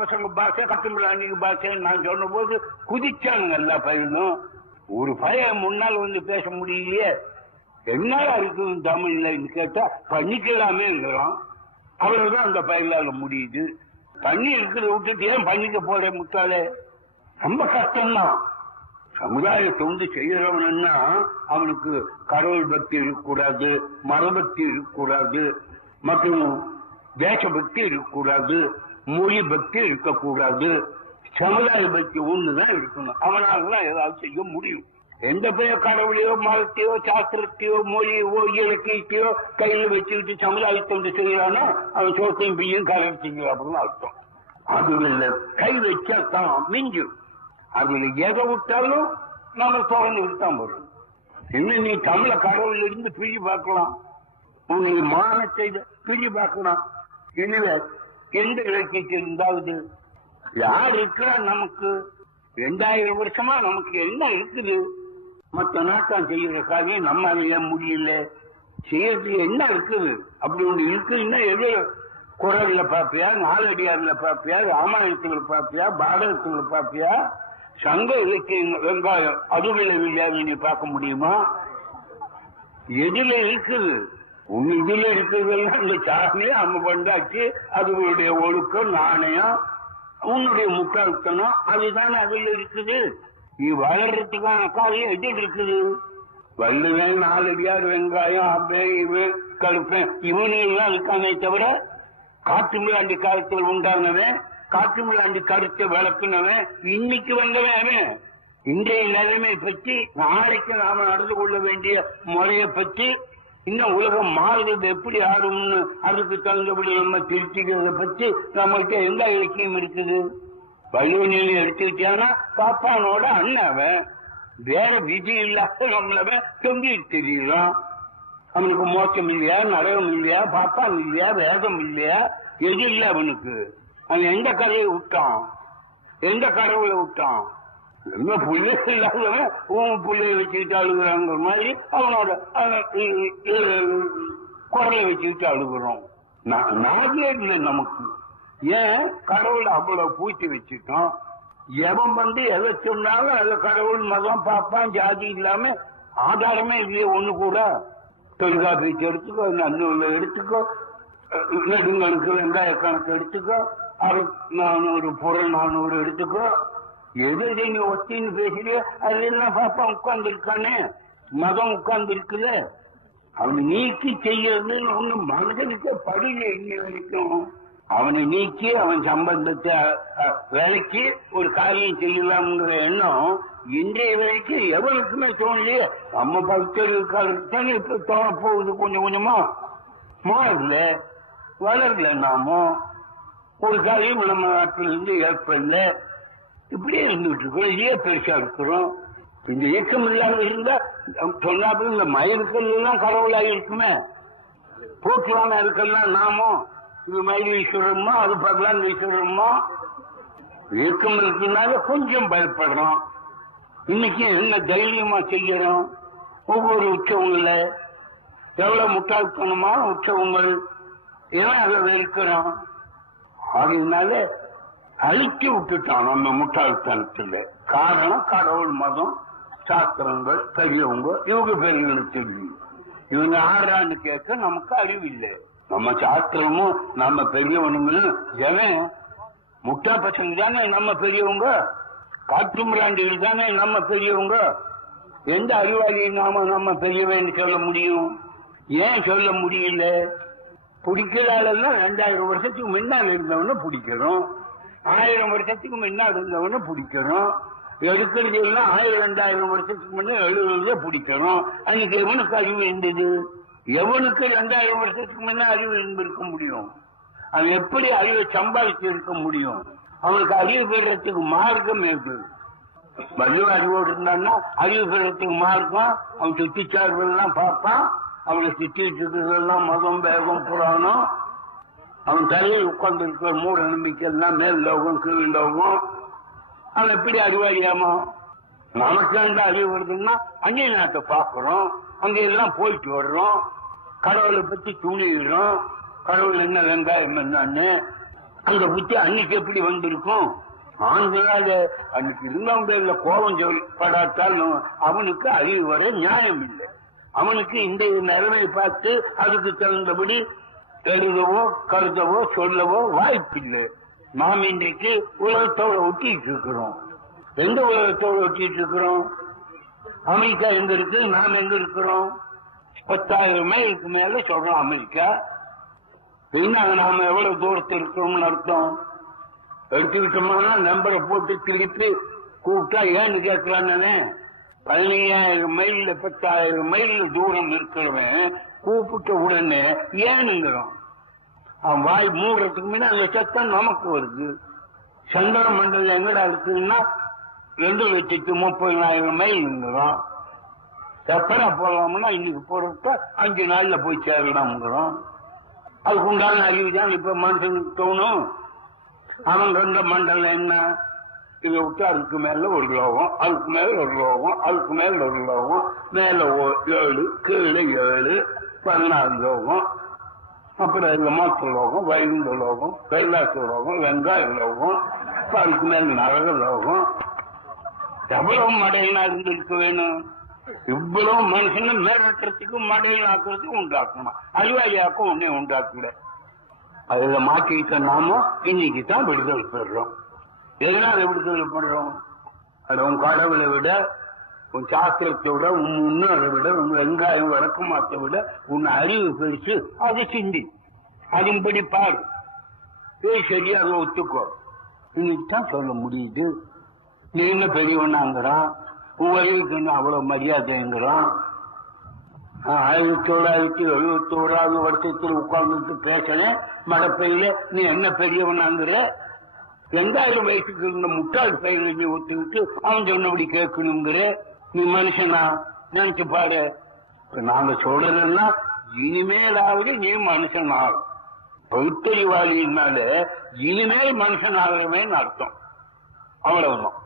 பசங்க பாஷை கட்டுமிழாண்டிங்க பாஷைன்னு நான் சொன்ன போது குதிச்சானுங்க எல்லா பையனும். ஒரு பையன் முன்னால் வந்து பேச முடியலையே, என்னால இருக்குது தமிழ்ல கேட்டா பண்ணிக்கலாமேங்கிறோம். அவ்வளவுதான் அந்த பயிலால முடியுது. பண்ணி இருக்கிறத விட்டுட்டு ஏன் பண்ணிக்க போற முட்டாளே? ரொம்ப கஷ்டம்தான். சமுதாயத்தை வந்து செய்யறவனா அவனுக்கு கடவுள் பக்தி இருக்கக்கூடாது, மரபக்தி இருக்கக்கூடாது, மற்றும் தேசபக்தி இருக்கக்கூடாது, மொழி பக்தி இருக்கக்கூடாது, சமுதாய பக்தி ஒண்ணுதான் இருக்கணும். அவனாலதான் ஏதாவது செய்ய முடியும். எந்த பெயர் கடவுளையோ மதத்தையோ சாஸ்திரத்தையோ மொழியோ இலக்கியத்தையோ கையில வச்சுக்கிட்டு சமுதாயத்தை வந்து செய்யறானோ அவன் சோத்தையும் பிள்ளையும் கலர்த்திங்க அப்படின்னு அர்த்தம். அதுல கை வச்சாத்தான் மிஞ்சும். அதுல எதை விட்டாலும் நம்ம தொடர்ந்து விட்டான் வரும். இன்னும் நீ தமிழ கடவுள் இருந்து பிழி பார்க்கலாம், உன்னுடைய மானத்தை பிழி பார்க்கலாம். எனவே எந்த இலக்கியத்தில் இருந்தாவது யார் இருக்கிறா? நமக்கு 2000 வருஷமா நமக்கு என்ன இருக்குது? மற்ற நாட்டம் செய்யற காரியம் நம்ம அறிய முடியல. செய்யறதுக்கு என்ன இருக்குது? அப்படி ஒன்று இருக்குன்னா எது குரல்ல பாப்பியா, நாலடியார்ல பாப்பியா, ராமாயணத்துல பாப்பியா, பாரதத்துல பாப்பியா, சங்க இலக்கிய வெங்காயம் அதுல நீ பார்க்க முடியுமா? எதுல இருக்குது? உன் இதுல இருக்கிறதெல்லாம் இந்த சாமி அம்ம பண்டாச்சு, அதுகளுடைய ஒழுக்கம் நாணயம் உன்னுடைய முட்டாள்தனம் அதுதான் அதுல இருக்குது. நீ வளர்றதுக்கான காரியம் எது இருக்குது? வல்லுவேன், நாலடியார், வெங்காயம், அப்பேன், இவன் கருப்பேன், இவனையெல்லாம் இருக்கானே தவிர காட்டுமிழாண்டி காலத்தில் உண்டானவன், காட்டுமிழாண்டி கருத்தை விளக்குனவன், இன்னைக்கு வந்தவன் அவன். இன்றைய நிலைமை பற்றி, நாளைக்கு நாம நடந்து கொள்ள வேண்டிய முறையை பற்றி, இன்னும் உலகம் மாறுறது எப்படி ஆறும்னு அதுக்கு தகுந்தபடி நம்ம திருத்திக்கிறத பற்றி நம்மகிட்ட எந்த இலக்கியம் இருக்குது? வள்ளுவனில் எடுத்துக்கிட்டானா பாப்பானோட அண்ணாவன் வேற விதி இல்லாத நம்மளவன் தொங்கிட்டு தெரியுறான். அவனுக்கு மோட்சம் இல்லையா, நரகம் இல்லையா, பாப்பான் இல்லையா, வேதம் இல்லையா, எது இல்லை அவனுக்கு? அவன் எந்த கதையை விட்டான்? எந்த கடவுளை விட்டான்? எங்க புள்ளை இல்லாதவன் உன் பிள்ளைய வச்சுக்கிட்டு அழுகுறாங்கிற மாதிரி அவனோட குரலை வச்சுக்கிட்டு அழுகுறோம். நாகே இல்லை நமக்கு. ஏன்? கடவுள் அவ்வளவு பூச்சி வச்சுட்டோம். எவன் வந்து எதை சொன்னாலும் அது கடவுள் மதம் பாப்பான் ஜாதி இல்லாம ஆதாரமே இல்லையே ஒண்ணு கூட. தொல்காப்பியத்தை எடுத்துக்கோ, நன்னூல்ல எடுத்துக்கோ, நெடுங்கணக்கு வெங்காய கணக்கு எடுத்துக்கோ, 400 புறநானூறு எடுத்துக்கோ. எது நீ ஒத்தின்னு பேசுறிய அதெல்லாம் பாப்பா உட்கார்ந்து இருக்கானே, மதம் உட்கார்ந்து இருக்குல்ல. அவனை நீக்கி செய்யறது ஒண்ணு மனிதனுக்கு படியில இன்னி வரைக்கும். அவனை நீக்கி அவன் சம்பந்தத்தை விலைக்கு ஒரு காரியம் செய்யலாம்ங்கிற எண்ணம் இன்றைய வரைக்கும் எவனுக்குமே தோணலையே. நம்ம பக்தர்கள் காலத்துக்கு தானே இப்ப தோணப்போகுது. கொஞ்சம் கொஞ்சமா மாறல, வளரல. நாம ஒரு காரியம் நம்ம நாட்டிலிருந்து ஏற்படல, இப்படியே இருந்துட்டு இருக்கோம். இதே பெருசா இருக்கிறோம். இந்த இயக்கம் இல்லாம இருந்தா சொன்னாப்புல இந்த மயில்கள் எல்லாம் கடவுளாக இருக்குமே, போக்குவான இருக்கலாம். நாமும் இது மயில் ஈஸ்வரமா, அது பகவான் ஈஸ்வரமா, இயக்கம் இருக்குனால கொஞ்சம் பயப்படுறோம். இன்னைக்கு என்ன தைரியமா செய்யறோம்? ஒவ்வொரு உற்சவங்கள எவ்வளவு முட்டாள்தனமான உற்சவங்கள் ஏன் அதை இருக்கிறோம்? அதனால அழித்து விட்டுட்டான் நம்ம முட்டாள்தனத்துல. காரணம் கடவுள், மதம், சாஸ்திரங்கள், பெரியவங்க, இவங்க பெரியவங்களுக்கு தெரியும். இவங்க ஆடுறான்னு கேட்க நமக்கு அறிவு இல்லை. நம்ம சாஸ்திரமும் நம்ம பெரியவனுங்களும் ஜனம் முட்டா பசங்க தானே நம்ம பெரியவங்க, காட்டு மிராண்டிகள் தானே நம்ம பெரியவங்க. எந்த அறிவாளி நம்ம பெரியவன்னு சொல்ல முடியும்? ஏன் சொல்ல முடியல? பிடிக்கிறாளெல்லாம் 2000 வருஷத்துக்கு முன்னால் இருந்தவன பிடிக்கிறோம், 1000 வருஷத்துக்கு முன்னால் இருந்தவன பிடிக்கிறோம். எடுக்கிறது எல்லாம் 1000 2000 வருஷத்துக்கு முன்னே எழுதுறத பிடிக்கிறோம். அன்னைக்கு எவனுக்கு அறிவு இருந்தது? எவனுக்கு 2000 வருஷத்துக்கு முன்ன அறிவு இருந்திருக்க முடியும்? அவன் எப்படி அறிவை சம்பாதிச்சு இருக்க முடியும்? அவனுக்கு அறிவு பெறத்துக்கு மார்க்கம் எது? வள்ளுவ அறிவோடு இருந்தான்னா அறிவு பெறத்துக்கு மார்க்கம். அவன் சுத்திச்சார்பெல்லாம் பார்ப்பான். அவனை சுத்திட்டு இருக்கிறதெல்லாம் மதம், வேகம், புராணம். அவன் தலையில் உட்கார்ந்து இருக்கிற மூட நம்பிக்கை எல்லாம் மேல் லோகம், கீழ் லோகம். அவன் எப்படி அறிவாளியாமா? நமக்கு அந்த அறிவு வருதுன்னா அங்கே நாட்டை பார்க்கிறோம், அங்க எல்லாம் போயிட்டு வர்றோம், கடவுளை பத்தி துணிடுறோம். கடவுள் என்ன, வெங்காயம் என்னன்னு, அந்த புத்தி அன்னைக்கு எப்படி வந்திருக்கும்? ஆண்களால அன்னைக்கு இருந்தவங்க கோபம் சொல்லப்படாட்டால் அவனுக்கு அறிவு வர நியாயம் இல்லை. அவனுக்கு இந்த நிலைமை பார்த்து அதுக்கு தகுந்தபடி எழுதவோ கருதவோ சொல்லவோ வாய்ப்பில்லை. நாம் இன்றைக்கு உலகத்தோட ஒட்டிட்டு இருக்கிறோம். எந்த உலகத்தோட ஒட்டிட்டு இருக்கிறோம்? அமெரிக்கா எங்க இருக்கு, நாம் எங்க இருக்கிறோம்? 10,000 மைலுக்கு மேல சொல்றோம் அமெரிக்கா. என்ன நாம எவ்வளவு தூரத்தில் இருக்கிறோம்னு அர்த்தம்? எடுத்துக்கிட்டோம்னா நம்பரை போட்டு திருப்பி கூப்பிட்டா ஏன்னு கேட்கலான்னு 15,000 மைல்ல 10,000 மைல் தூரம் இருக்கிறவன் கூப்பிட்ட உடனே ஏனுங்கிறோம். அவன் வாய் மூடுறதுக்கு முன்ன அந்த சத்தம் நமக்கு வருது. சந்திர மண்டலம் எங்கடா இருக்குன்னா 2,30,000 மைல்ங்கிறோம். எப்படா போகலாம்னா இன்னைக்கு போறப்ப 5 நாள்ல போய் சேரலாம்ங்கிறோம். அதுக்கு உண்டான அறிவுதான் இப்ப மனுஷனுக்கு தோணும். அவன் ரெண்ட மண்டலம் என்ன, இதை விட்டு அதுக்கு மேல ஒரு லோகம், அதுக்கு மேல ஒரு லோகம், அதுக்கு மேல ஒரு லோகம், மேல 7, கீழே 7, 14 லோகம். அப்புறம் இந்த மோச லோகம், வைகுண்ட லோகம், கைலாச லோகம், வெங்காய லோகம், அதுக்கு மேல நரக லோகம். எவ்வளவு மடையினா இருந்திருக்க வேணும்? இவ்வளவு மனுஷனை மிரட்டுறதுக்கு மடையினாக்குறதுக்கு உண்டாக்கணும். அறிவாளியாக்கும் ஒன்னே உண்டாக்கல. அதுல மாற்றிக்கிட்ட நாம இன்னைக்கு தான் விடுதலை பெறுறோம். எதனால விடுதலை பண்றோம்? அது உன் கடவுளை விட, உன் சாஸ்திரத்தை விட, உன் முன்னோரை விட, உன் வெங்காயம் வழக்கமாத்தை விட உன் அறிவு பெருசு. அது சிந்தி, அதன்படி பாரு, சரியா அதை ஒத்துக்கோ. இன்னைக்கு தான் சொல்ல முடியுது. நீ என்ன பெரியவனாங்கிறான், உன் அறிவுக்கு என்ன அவ்வளவு மரியாதைங்கிறான். 1971 வருஷத்தில் உட்கார்ந்துட்டு பேசுறேன் மடப்பையில, நீ என்ன பெரியவனாங்கிற? 2000 வயசுக்கு இருந்த முட்டாள் பையனை நீ ஒத்துக்கிட்டு அவன் சொன்னபடி கேட்கணுங்கிற? நீ மனுஷனா? நினைச்சு பாரு. நாங்க சொல்றதுன்னா இனிமேலாவது நீ மனுஷனாக பகுத்தறிவாளியினால இனிமேல் மனுஷனாகவேன்னு அர்த்தம். அவ்வளவுதான்.